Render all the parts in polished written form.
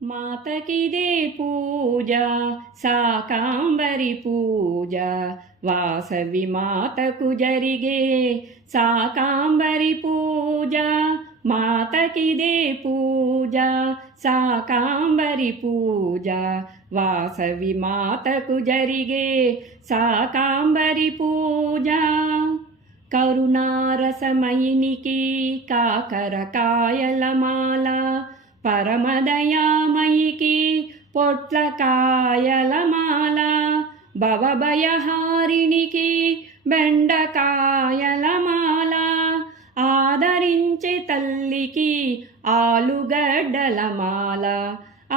మాతకిదే పూజ శాకాంబరి పూజ వాసవి మాతకు జరిగే శాకాంబరి పూజ మాతకిదే పూజ శాకాంబరి పూజ వాసవి మాతకు జరిగే శాకాంబరి పూజ కరుణారసమయినికి కాకరకాయల మాల పరమదయామయికి పొట్లకాయల మాల భవభయహారిణికి బెండకాయల మాల ఆదరించే తల్లికి ఆలుగడ్డల మాల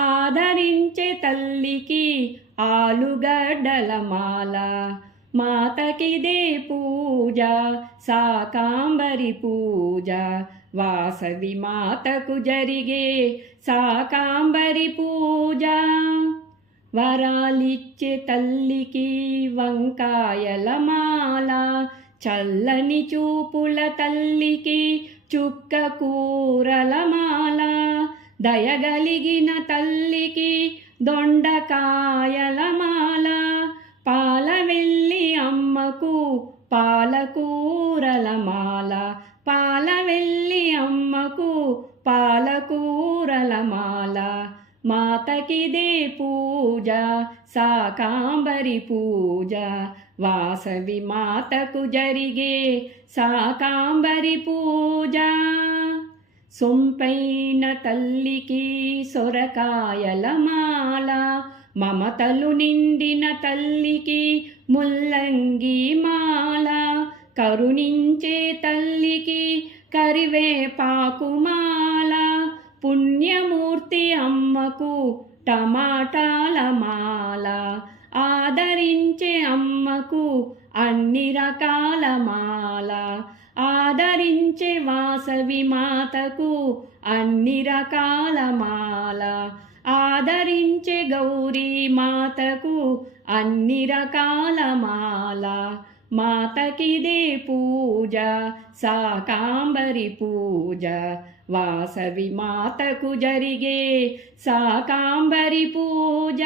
ఆదరించే తల్లికి ఆలుగడ్డల మాల మాతకిదే పూజ శాకాంబరి పూజ వాసవి మాతకు జరిగే శాకాంబరి పూజ వరాలిచ్చే తల్లికి వంకాయల మాల చల్లని చూపుల తల్లికి చుక్క కూరల మాల దయగలిగిన తల్లికి దొండకాయల మాల పాలవెల్లి అమ్మకు పాలకూరల మాల పాలవెల్లి అమ్మకు పాలకూరల మాల మాతకిదే పూజ శాకాంబరి పూజ వాసవి మాతకు జరిగే శాకాంబరి పూజ సొంపైన తల్లికి సొరకాయల మాల మమతలు నిండిన తల్లికి ముల్లంగి మాల కరుణించే తల్లికి కరివేపాకు మాల పుణ్యమూర్తి అమ్మకు టమాటాల మాల ఆదరించే అమ్మకు అన్ని రకాల మాల ఆదరించే వాసవి మాతకు అన్ని రకాల మాల ఆదరించే గౌరీ మాతకు అన్ని రకాల మాల మాతకిదే పూజ శాకాంబరి పూజ వాసవి మాతకు జరిగే శాకాంబరి పూజ